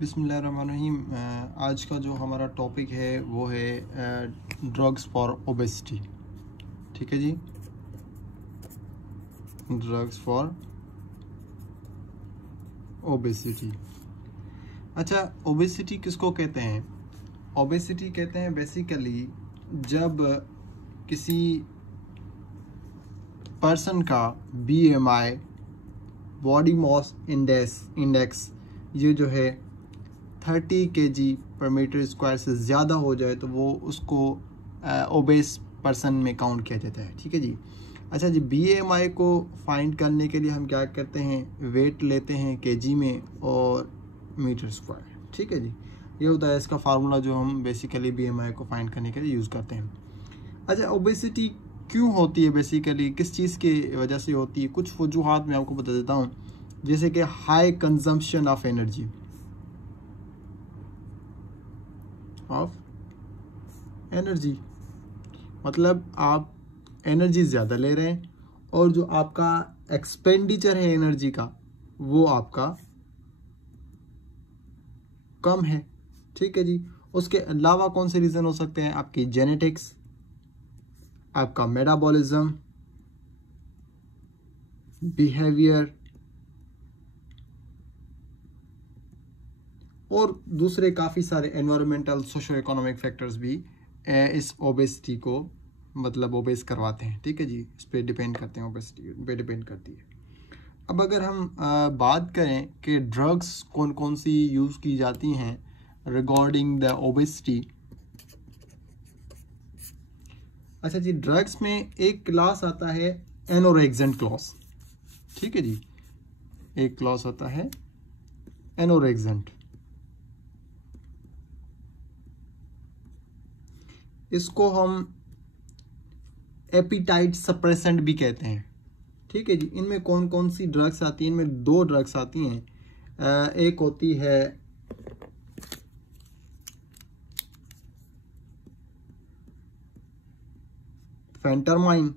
बिस्मिल्लाहिर्रहमानिर्रहीम। आज का जो हमारा टॉपिक है वो है ड्रग्स फॉर ओबेसिटी। ठीक है जी, ड्रग्स फॉर ओबेसिटी। अच्छा, ओबेसिटी किसको कहते हैं? ओबेसिटी कहते हैं बेसिकली जब किसी पर्सन का BMI, बॉडी मास इंडेक्स ये जो है 30 kg/m² से ज़्यादा हो जाए तो वो उसको ओबेस पर्सन में काउंट किया जाता है। ठीक है जी। अच्छा जी, BMI को फाइंड करने के लिए हम क्या करते हैं, वेट लेते हैं kg में और m²। ठीक है जी, ये होता है इसका फार्मूला जो हम बेसिकली BMI को फाइंड करने के लिए यूज़ करते हैं। अच्छा, ओबेसिटी क्यों होती है, बेसिकली किस चीज़ की वजह से होती है? कुछ वजूहात मैं आपको बता देता हूँ, जैसे कि हाई कंजम्पशन ऑफ एनर्जी, मतलब आप एनर्जी ज़्यादा ले रहे हैं और जो आपका एक्सपेंडिचर है एनर्जी का वो आपका कम है। ठीक है जी। उसके अलावा कौन से रीज़न हो सकते हैं? आपकी जेनेटिक्स, आपका मेटाबॉलिज्म, बिहेवियर और दूसरे काफ़ी सारे एनवायरमेंटल सोशो इकोनॉमिक फैक्टर्स भी इस ओबेसिटी को मतलब ओबेस करवाते हैं। ठीक है जी, इस पर डिपेंड करते हैं, ओबेसिटी पे डिपेंड करती है। अब अगर हम बात करें कि ड्रग्स कौन कौन सी यूज़ की जाती हैं रिगार्डिंग द ओबेसिटी। अच्छा जी, ड्रग्स में एक क्लास आता है एनोरेक्सेंट क्लास। ठीक है जी, एक क्लास आता है एनोरेक्सेंट। इसको हम एपिटाइट सप्रेसेंट भी कहते हैं। ठीक है जी। इनमें कौन कौन सी ड्रग्स आती हैं? इनमें दो ड्रग्स आती हैं। एक होती है फेंटरमाइन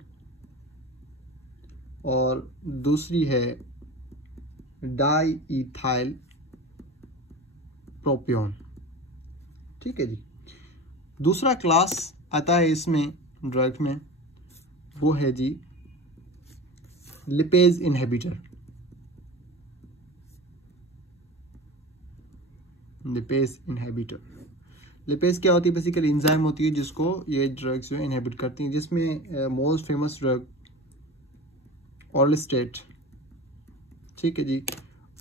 और दूसरी है डाईइथाइल प्रोपियोन। ठीक है जी। दूसरा क्लास आता है इसमें ड्रग में, वो है जी lipase inhibitor. Lipase inhibitor, lipase क्या होती है? बेसिकली एंजाइम होती है जिसको ये ड्रग्स जो इनहिबिट करती हैं, जिसमें मोस्ट फेमस ड्रग ऑर्लिस्टेट। ठीक है जी।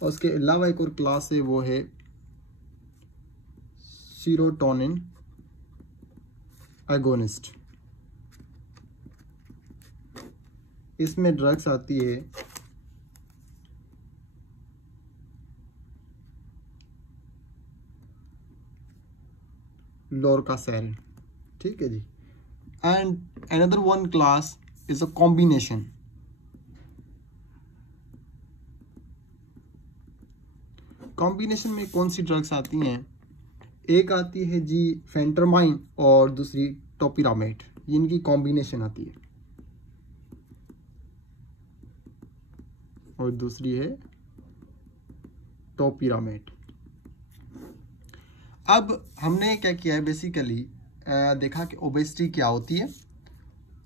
और उसके अलावा एक और क्लास है, वो है सीरोटोनिन एगोनिस्ट। इसमें ड्रग्स आती है लोरकासेरिन। ठीक है जी। And another one class is a combination. Combination में कौन सी ड्रग्स आती हैं? एक आती है जी फेंटरमाइन और दूसरी टोपिरामेट, इनकी कॉम्बिनेशन आती है, और दूसरी है टोपिरामेट। अब हमने क्या किया है, बेसिकली देखा कि ओबेसिटी क्या होती है।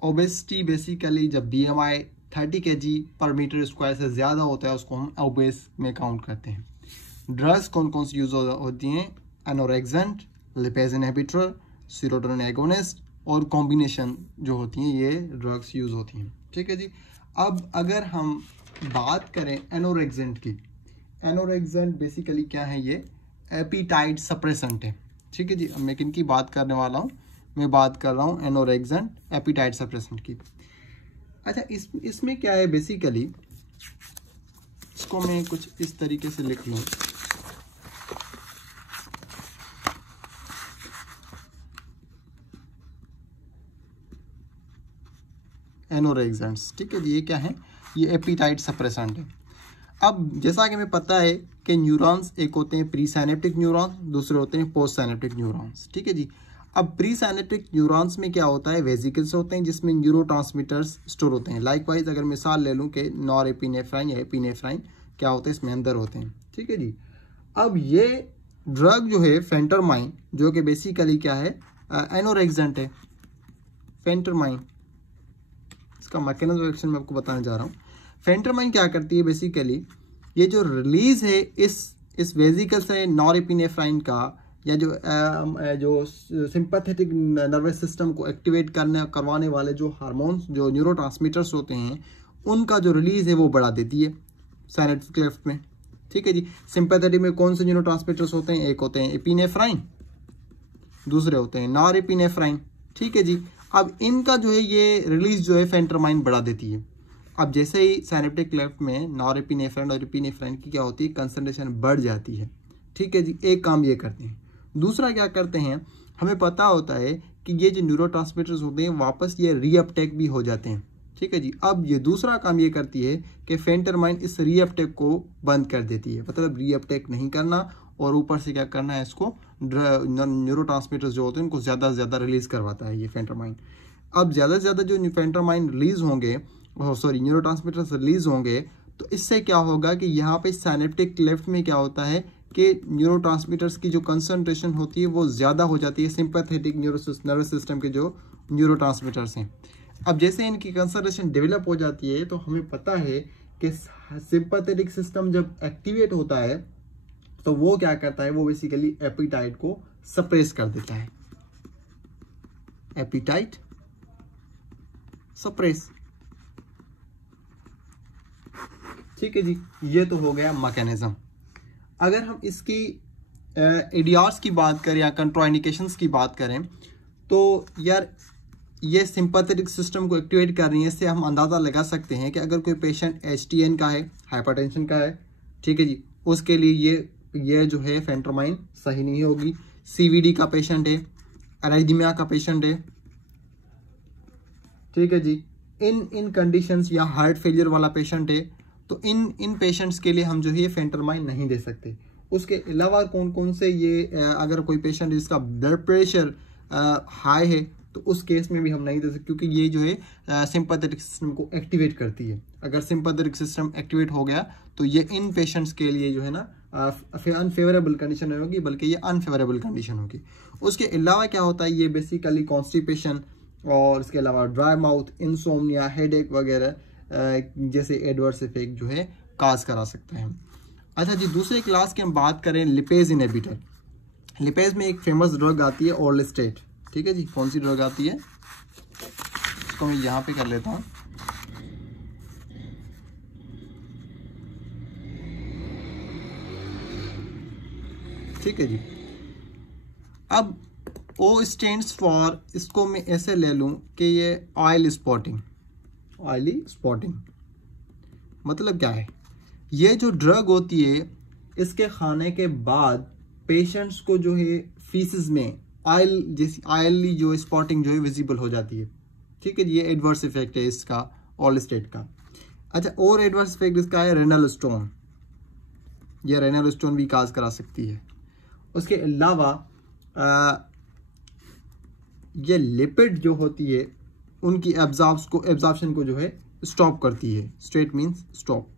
ओबेसिटी बेसिकली जब BMI 30 kg/m² से ज़्यादा होता है उसको हम ओबेस में काउंट करते हैं। ड्रग्स कौन कौन सी यूज़ होती हैं? एनोरेक्सेंट, लिपेज इनहिबिटर, सीरोटोनिन एगोनिस्ट और कॉम्बिनेशन जो होती हैं ये ड्रग्स यूज़ होती हैं। ठीक है जी। अब अगर हम बात करें एनोरेक्सेंट की, एनोरेक्सेंट बेसिकली क्या है? ये एपिटाइट सप्रेसेंट है। ठीक है जी। अब मैं किन की बात करने वाला हूँ? मैं बात कर रहा हूँ एनोरेक्सेंट एपिटाइट सप्रेसेंट की। अच्छा, इसमें क्या है बेसिकली, इसको मैं कुछ इस तरीके से लिख लूँ। एनोरेक्सेंट्स, ठीक है जी, ये क्या है? ये एपिटाइट सप्रेसेंट है। अब जैसा कि हमें पता है कि न्यूरॉन्स एक होते हैं प्री साइनेप्टिक न्यूरॉन्स, दूसरे होते हैं पोस्ट साइनेप्टिक न्यूरॉन्स। ठीक है जी। अब प्री साइनेप्टिक न्यूरॉन्स में क्या होता है? वेसिकल्स होते हैं जिसमें न्यूरोट्रांसमीटर्स स्टोर होते हैं। लाइकवाइज अगर मिसाल ले लूँ कि नॉरएपिनेफ्राइन या एपिनेफ्राइन क्या होते हैं इसमें अंदर होते हैं। ठीक है जी। अब ये ड्रग जो है फेंटरमाइन, जो कि बेसिकली क्या है, एनोरेक्सेंट है। फेंटरमाइन, इसका मैकेनिज्म ऑफ एक्शन मैं आपको बताने जा रहा हूँ। फेंटरमाइन क्या करती है बेसिकली, ये जो रिलीज है इस वेजिकल से नॉरएपिनेफ्राइन का, या जो सिंपैथेटिक नर्वस सिस्टम को एक्टिवेट करवाने वाले जो हार्मोन्स, जो न्यूरोट्रांसमीटर्स होते हैं, उनका जो रिलीज है वो बढ़ा देती है साइनेप्टिक क्लेफ्ट में। ठीक है जी। सिंपैथेटिक में कौन से न्यूरोट्रांसमीटर्स होते हैं? एक होते हैं एपिनेफ्राइन, दूसरे होते हैं नॉरएपिनेफ्राइन। ठीक है जी। अब इनका जो है ये रिलीज जो है फेंटरमाइन बढ़ा देती है। अब जैसे ही साइनेप्टिक क्लेफ्ट में नॉरएपिनेफ्राइन और एपिनेफ्राइन की क्या होती है, कंसंट्रेशन बढ़ जाती है। ठीक है जी। एक काम ये करते हैं। दूसरा क्या करते हैं, हमें पता होता है कि ये जो न्यूरोट्रांसमीटर्स होते हैं वापस ये रीअपटेक भी हो जाते हैं। ठीक है जी। अब ये दूसरा काम ये करती है कि फेंटरमाइन इस रीअपटेक को बंद कर देती है, मतलब रीअपटेक नहीं करना, और ऊपर से क्या करना है, इसको न्यूरोट्रांसमीटर्स जो होते हैं उनको ज़्यादा से ज़्यादा रिलीज करवाता है ये फेंटरमाइन। अब ज़्यादा से ज़्यादा जो फेंटरमाइन रिलीज होंगे, न्यूरोट्रांसमीटर्स रिलीज होंगे, तो इससे क्या होगा कि यहाँ पे साइनेप्टिक क्लेफ्ट में क्या होता है कि न्यूरोट्रांसमीटर्स की जो कंसंट्रेशन होती है वो ज़्यादा हो जाती है सिंपैथेटिक नर्वस सिस्टम के जो न्यूरोट्रांसमीटर्स हैं। अब जैसे इनकी कंसंट्रेशन डेवलप हो जाती है तो हमें पता है कि सिंपैथेटिक सिस्टम जब एक्टिवेट होता है तो वो क्या करता है, वो बेसिकली एपिटाइट को सप्रेस कर देता है। Appetite suppress. ठीक है जी। ये तो हो गया मैकेनिज्म। अगर हम इसकी एडीआरस की बात करें या कंट्राइंडिकेशंस की बात करें, तो यार ये सिंपैथेटिक सिस्टम को एक्टिवेट कर रही है। इससे हम अंदाज़ा लगा सकते हैं कि अगर कोई पेशेंट HTN का है, हाइपरटेंशन का है, ठीक है जी, उसके लिए ये जो है फेंटरमाइन सही नहीं होगी। CVD का पेशेंट है, एराइथमिया का पेशेंट है, ठीक है जी, इन कंडीशंस, या हार्ट फेलियर वाला पेशेंट है, तो इन पेशेंट्स के लिए हम जो है फेंटरमाइन नहीं दे सकते। उसके अलावा कौन कौन से ये अगर कोई पेशेंट जिसका ब्लड प्रेशर हाई है तो उस केस में भी हम नहीं दे सकते, क्योंकि ये जो है सिंपैथेटिक सिस्टम को एक्टिवेट करती है। अगर सिंपैथेटिक सिस्टम एक्टिवेट हो गया तो ये इन पेशेंट्स के लिए जो है ना अनफेवरेबल कंडीशन नहीं होगी, बल्कि ये अनफेवरेबल कंडीशन होगी। उसके अलावा क्या होता है, ये बेसिकली कॉन्स्टिपेशन और इसके अलावा ड्राई माउथ, इंसोम्निया, हेडेक वगैरह जैसे एडवर्स इफेक्ट जो है काज करा सकते हैं। अच्छा जी, दूसरे क्लास की हम बात करें लिपेज इनहिबिटर। लिपेज में एक फेमस ड्रग आती है ऑर्लिस्टेट। ठीक है जी। कौन सी ड्रग आती है, इसको मैं यहाँ पे कर लेता हूँ। ठीक है जी। अब O स्टैंड्स फॉर, इसको मैं ऐसे ले लूँ कि ये ऑयल स्पॉटिंग। ऑयली स्पॉटिंग मतलब क्या है, ये जो ड्रग होती है इसके खाने के बाद पेशेंट्स को जो है फीसिस में ऑयल जैसी ऑयली जो स्पॉटिंग जो है विजिबल हो जाती है। ठीक है जी। ये एडवर्स इफेक्ट है इसका ऑर्लिस्टेट का। अच्छा, और एडवर्स इफेक्ट इसका है रेनल स्टोन। ये रेनल स्टोन भी काज करा सकती है। उसके अलावा ये लिपिड जो होती है उनकी एब्जॉर्प्शन को जो है स्टॉप करती है। Straight means stop.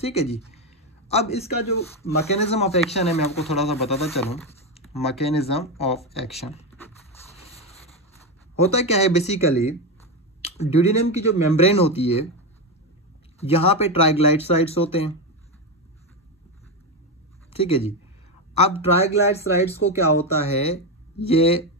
ठीक है जी। अब इसका जो मैकेनिज्म ऑफ एक्शन है मैं आपको थोड़ा सा बताता चलूँ। मैकेनिज्म ऑफ एक्शन होता क्या है, बेसिकली ड्यूडेनम की जो मेम्ब्रेन होती है यहाँ पे ट्राइग्लाइसराइड्स होते हैं। ठीक है जी। अब ट्राइग्लाइसराइड्स को क्या होता है, ये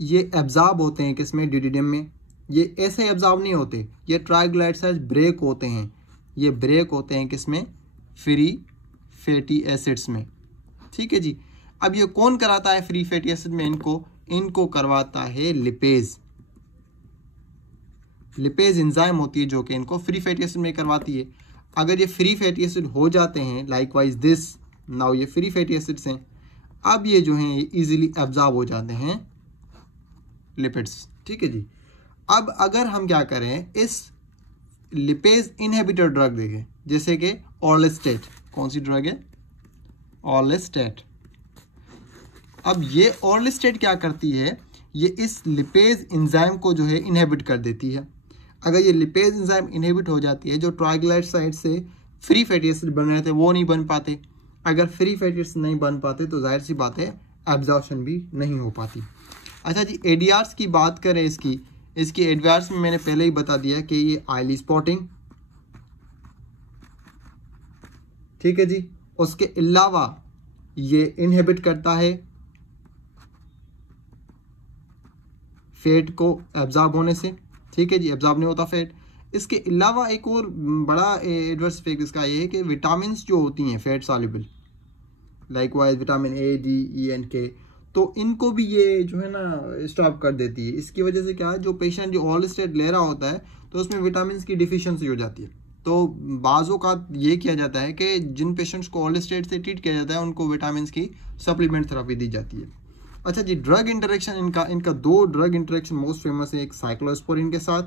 एब्जॉर्ब होते हैं किसमें, ड्यूडेनम में। ये ऐसे एब्जॉर्ब नहीं होते, ये ट्राइग्लाइसराइड्स ब्रेक होते हैं। ये ब्रेक होते हैं किसमें, फ्री फैटी एसिड्स में। ठीक है जी। अब ये कौन कराता है फ्री फैटी एसिड में, इनको करवाता है लिपेज। लिपेज एंजाइम होती है जो कि इनको फ्री फैटी एसिड में करवाती है। अगर ये फ्री फैटी एसिड हो जाते हैं, लाइकवाइज दिस, नाउ ये फ्री फैटी एसिड्स हैं, अब ये जो हैं ये इजीली एब्जॉर्ब हो जाते हैं लिपिड्स। ठीक है जी। अब अगर हम क्या करें, इस लिपेज इनहिबिटर ड्रग देखें, जैसे कि ऑर्लिस्टेट। कौन सी ड्रग है, ऑर्लिस्टेट। अब ये ऑर्लिस्टेट क्या करती है, ये इस लिपेज एंजाइम को जो है इनहिबिट कर देती है। अगर ये लिपेज एंजाइम इनहिबिट हो जाती है, जो ट्राइग्लाइसराइड से फ्री फैटी एसिड बन रहे थे वो नहीं बन पाते। अगर फ्री फैटी नहीं बन पाते तो जाहिर सी बात है एब्जॉर्प्शन भी नहीं हो पाती। अच्छा जी, एडीआर्स की बात करें, इसकी एडीआर्स में मैंने पहले ही बता दिया कि ये ऑयली स्पॉटिंग, ठीक है जी। उसके अलावा ये इनहिबिट करता है फैट को एब्जॉर्ब होने से, ठीक है जी, एब्जॉर्ब नहीं होता फैट। इसके अलावा एक और बड़ा एडवर्स इफेक्ट इसका ये है कि विटामिन जो होती हैं fat soluble, likewise vitamin A, D, E and के, तो इनको भी ये जो है ना स्टॉप कर देती है। इसकी वजह से क्या है, जो पेशेंट जो ऑल स्टेट ले रहा होता है तो उसमें विटामिन की डिफिशियंसी हो जाती है। तो बाज़ों का ये किया जाता है कि जिन पेशेंट्स को ऑल स्टेट से ट्रीट किया जाता है उनको विटामिन की सप्लीमेंट थेरेपी दी जाती है। अच्छा जी, ड्रग इंटरेक्शन, इनका 2 ड्रग इंटरेक्शन मोस्ट फेमस है। एक साइक्लोस्पोरिन के साथ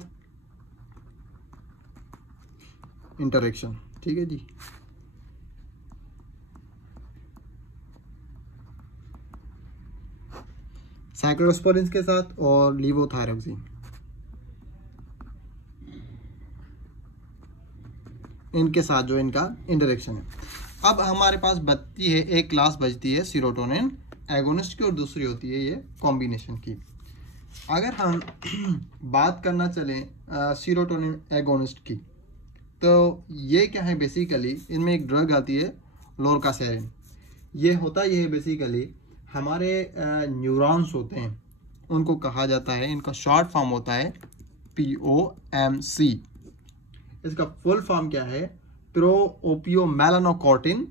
इंटरेक्शन, ठीक है जी, साइक्लोस्पोरिन के साथ, और लीवोथायरोक्सिन, इनके साथ जो इनका इंटरेक्शन है। अब हमारे पास बचती है एक क्लास बचती है सीरोटोनिन एगोनिस्ट की, और दूसरी होती है ये कॉम्बिनेशन की। अगर हम बात करना चलें सीरोटोनिन एगोनिस्ट की, तो ये क्या है, बेसिकली इनमें एक ड्रग आती है लोरकासेरिन। ये होता ये है बेसिकली हमारे न्यूरॉन्स होते हैं उनको कहा जाता है, इनका शॉर्ट फॉर्म होता है POMC। इसका फुल फॉर्म क्या है, प्रो ओपियोमेलानोकॉर्टिन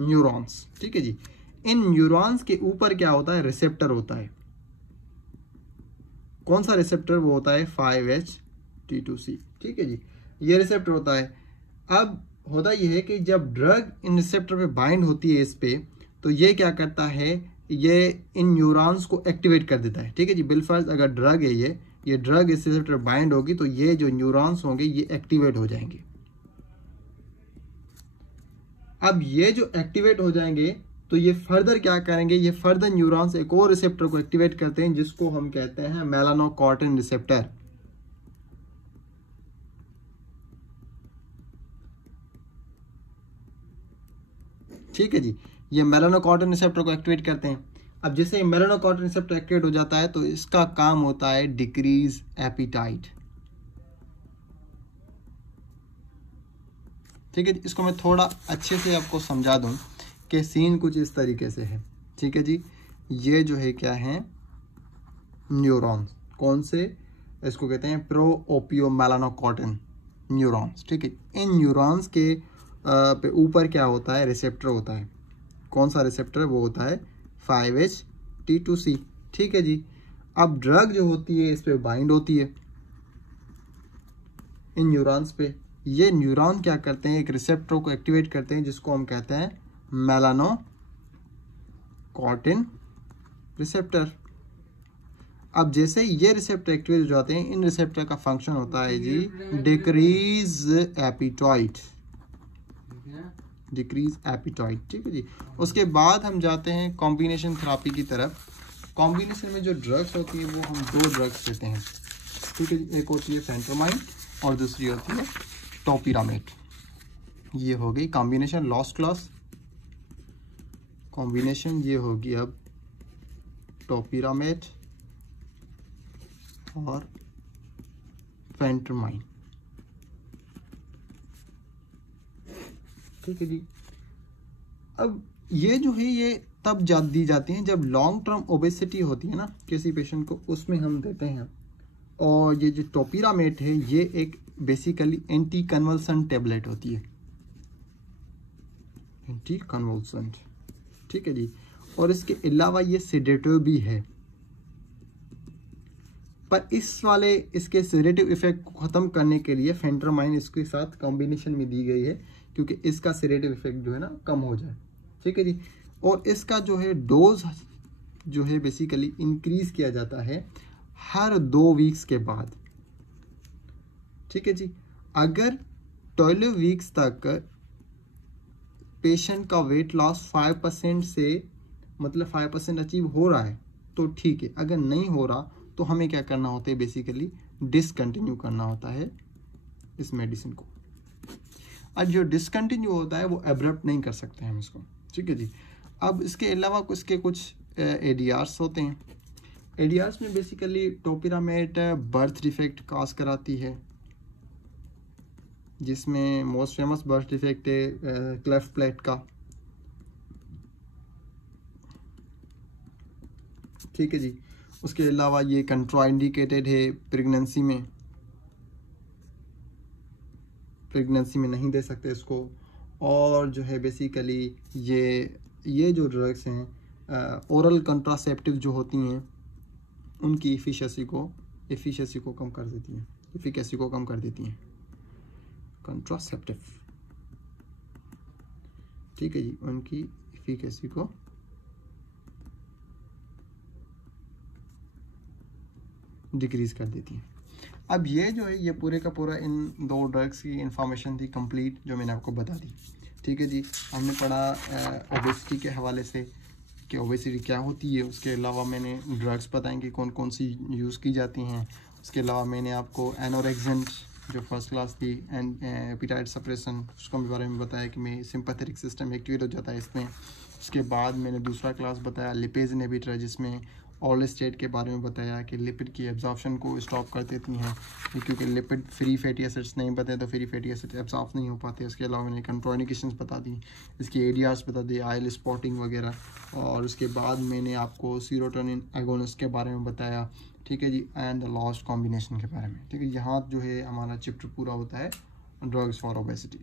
न्यूरॉन्स, ठीक है जी। इन न्यूरॉन्स के ऊपर क्या होता है, रिसेप्टर होता है। कौन सा रिसेप्टर, वो होता है 5-HT2C, ठीक है जी, ये रिसेप्टर होता है। अब होता यह है कि जब ड्रग इन रिसेप्टर पे बाइंड होती है इस पे, तो ये क्या करता है, ये इन न्यूरॉन्स को एक्टिवेट कर देता है, ठीक है जी। बिलफर्ज अगर ड्रग है ये ड्रग इस रिसेप्टर बाइंड होगी तो ये जो न्यूरॉन्स होंगे ये एक्टिवेट हो जाएंगे। अब ये जो एक्टिवेट हो जाएंगे तो ये फर्दर क्या करेंगे, ये फर्दर न्यूरॉन्स एक और रिसेप्टर को एक्टिवेट करते हैं जिसको हम कहते हैं मेलानोकॉर्टिन रिसेप्टर, ठीक है जी। ये मेलानोकॉर्टिन रिसेप्टर को एक्टिवेट करते हैं। अब जैसे मेलानोकॉर्टिन रिसेप्टर एक्टिवेट हो जाता है तो इसका काम होता है डिक्रीज एपिटाइट, ठीक है। इसको मैं थोड़ा अच्छे से आपको समझा दूं कि सीन कुछ इस तरीके से है, ठीक है जी। ये जो है क्या है, न्यूरॉन्स, कौन से, इसको कहते हैं प्रो ओपियोमेलानोकॉर्टिन न्यूरॉन्स, ठीक है। इन न्यूरॉन्स के पे ऊपर क्या होता है, रिसेप्टर होता है। कौन सा रिसेप्टर, वो होता है 5-HT2C, ठीक है जी। अब ड्रग जो होती है इस पे बाइंड होती है इन न्यूरॉन्स पे। ये न्यूरॉन क्या करते हैं, एक रिसेप्टर को एक्टिवेट करते हैं जिसको हम कहते हैं मेलानोकॉर्टिन रिसेप्टर। अब जैसे ये रिसेप्टर एक्टिवेट हो जाते हैं, इन रिसेप्टर का फंक्शन होता है जी डिक्रीज एपिटाइट, ठीक है जी। उसके बाद हम जाते हैं कॉम्बिनेशन थेरेपी की तरफ। कॉम्बिनेशन में जो ड्रग्स होती है वो हम 2 ड्रग्स देते हैं, ठीक है जी। एक होती है फेंट्रोमाइन और दूसरी होती है टोपिरामेट। ये हो गई कॉम्बिनेशन, लास्ट क्लास कॉम्बिनेशन ये होगी अब टोपिरामेट और फेंट्रोमाइन, ठीक है जी। अब ये जो है ये तब दी जाती हैं जब लॉन्ग टर्म ओबेसिटी होती है ना किसी पेशेंट को, उसमें हम देते हैं। और ये जो टोपिरामेट है ये एक बेसिकली एंटी कन्वल्सेंट टेबलेट होती है, एंटी कन्वल्सेंट, ठीक है जी। और इसके अलावा ये सेडेटिव भी है, पर इसके सेडेटिव इफेक्ट को ख़त्म करने के लिए फेंट्रोमाइन इसके साथ कॉम्बिनेशन में दी गई है क्योंकि इसका सेडेटिव इफेक्ट जो है ना कम हो जाए, ठीक है जी। और इसका जो है डोज जो है बेसिकली इंक्रीज किया जाता है हर 2 वीक्स के बाद, ठीक है जी। अगर 12 वीक्स तक पेशेंट का वेट लॉस 5% से मतलब 5% अचीव हो रहा है तो ठीक है, अगर नहीं हो रहा तो हमें क्या करना होता है, बेसिकली डिसकंटिन्यू करना होता है इस मेडिसिन को। और जो डिसकंटिन्यू होता है वो एब्रप्ट नहीं कर सकते हम इसको, ठीक है जी। अब इसके अलावा इसके कुछ ADRs होते हैं। ADRs में बेसिकली टोपिरामेट बर्थ डिफेक्ट काज कराती है, जिसमें मोस्ट फेमस बर्थ डिफेक्ट है क्लेफ्ट प्लेट का, ठीक है जी। उसके अलावा ये कंट्राइंडिकेटेड है प्रेगनेंसी में नहीं दे सकते इसको। और जो है बेसिकली ये जो ड्रग्स हैं ओरल कंट्रासेप्टिव जो होती हैं उनकी एफिशिएंसी को कम कर देती हैं, एफिकेसी को कम कर देती हैं कंट्रासेप्टिव, ठीक है जी, उनकी एफिकेसी को डिक्रीज कर देती है। अब ये जो है ये पूरे का पूरा इन 2 ड्रग्स की इंफॉर्मेशन थी कंप्लीट जो मैंने आपको बता दी, ठीक है जी। हमने पढ़ा ओबेसिटी के हवाले से कि ओबेसिटी क्या होती है, उसके अलावा मैंने ड्रग्स बताएंगे कौन कौन सी यूज़ की जाती हैं। उसके अलावा मैंने आपको एनोरेक्सेंट जो फर्स्ट क्लास थी एंड एपेटाइट सप्रेशन उसके बारे में बताया कि मैं सिंपैथेटिक सिस्टम एक्टिवेट हो जाता है इसमें। उसके बाद मैंने दूसरा क्लास बताया लिपेज इनहिबिटर, जिसमें ऑल स्टेट के बारे में बताया कि लिपिड की एब्जॉर्प्शन को स्टॉप कर देती हैं, क्योंकि लिपिड फ्री फैटी एसिड्स नहीं बताए तो फ्री फैटी एसिड एब्जॉर्ब नहीं हो पाते। उसके अलावा मैंने कंट्राइंडिकेशंस बता दी, इसकी ADRs बता दी, आयल स्पॉटिंग वगैरह। और उसके बाद मैंने आपको सीरोटोनिन एगोनिस्ट के बारे में बताया, ठीक है जी, एंड द लास्ट कॉम्बिनेशन के बारे में, ठीक है। यहाँ जो है हमारा चैप्टर पूरा होता है ड्रग्स फॉर ओबेसिटी।